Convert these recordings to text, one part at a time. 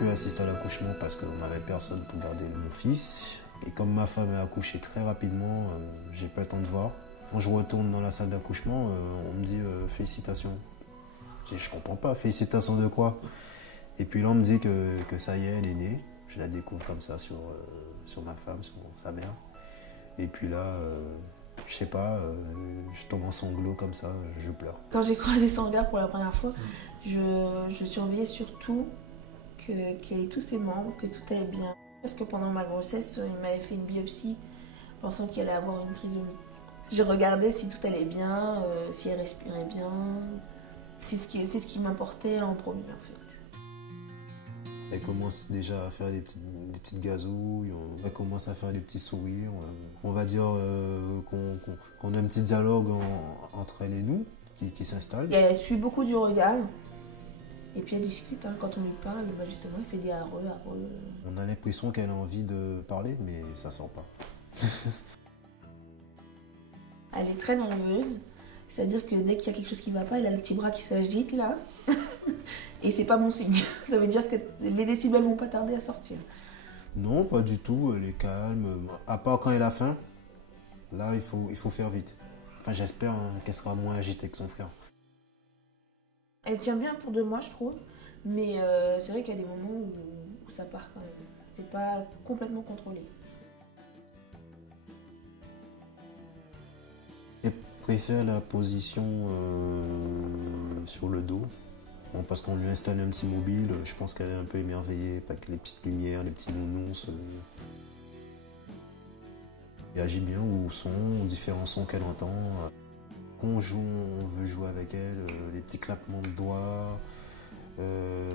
pu assister à l'accouchement parce qu'on n'avait personne pour garder mon fils. Et comme ma femme est accouchée très rapidement, j'ai pas le temps de voir. Quand je retourne dans la salle d'accouchement, on me dit félicitations. Je comprends pas, félicitations de quoi? Et puis là on me dit que ça y est, elle est née. Je la découvre comme ça sur ma femme, sur sa mère. Et puis là, je sais pas, je tombe en sanglots comme ça, je pleure. Quand j'ai croisé son regard pour la première fois, je surveillais surtout qu'elle ait tous ses membres, que tout allait bien. Parce que pendant ma grossesse, il m'avait fait une biopsie pensant qu'il allait avoir une trisomie. Je regardais si tout allait bien, si elle respirait bien. C'est ce qui m'importait en premier en fait. Elle commence déjà à faire des petites gazouilles, elle commence à faire des petits sourires. On va dire qu'on a un petit dialogue entre elle et nous qui s'installe. Et elle suit beaucoup du regard. Et puis elle discute, hein. Quand on lui parle, bah justement, elle fait des areux. On a l'impression qu'elle a envie de parler, mais ça sort pas. Elle est très nerveuse, c'est-à-dire que dès qu'il y a quelque chose qui ne va pas, elle a le petit bras qui s'agite là. Et c'est pas bon signe. Ça veut dire que les décibels vont pas tarder à sortir. Non, pas du tout, elle est calme. À part quand elle a faim, là il faut faire vite. Enfin j'espère qu'elle sera moins agitée que son frère. Elle tient bien pour de moi, je trouve, mais c'est vrai qu'il y a des moments où ça part quand même. C'est pas complètement contrôlé. Elle préfère la position sur le dos. Bon, parce qu'on lui a installé un petit mobile, je pense qu'elle est un peu émerveillée avec les petites lumières, les petits nounours. Elle agit bien aux sons, aux différents sons qu'elle entend. Quand on joue, on veut jouer avec elle, les petits claquements de doigts.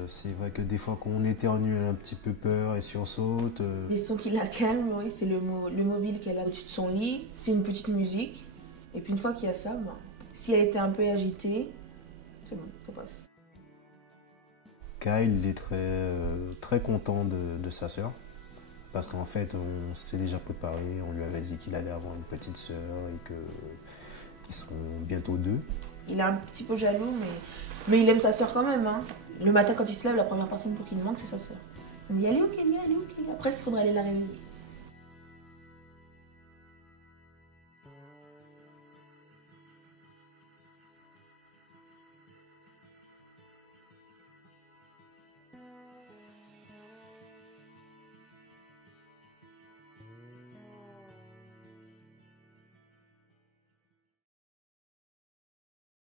C'est vrai que des fois, quand on éternue, elle a un petit peu peur et sursaute. Les sons qui la calment, oui, c'est le mobile qu'elle a au-dessus de son lit. C'est une petite musique. Et puis une fois qu'il y a ça, bah, si elle était un peu agitée, c'est bon, ça passe. Kyle est très content de sa sœur. Parce qu'en fait, on s'était déjà préparé, on lui avait dit qu'il allait avoir une petite sœur et qu'ils seront bientôt deux. Il est un petit peu jaloux, mais il aime sa sœur quand même. Hein. Le matin, quand il se lève, la première personne pour qu'il demande, c'est sa sœur. On dit « Elle est où Kélia? Elle est où Kélia ?» Presque, il faudrait aller la réveiller.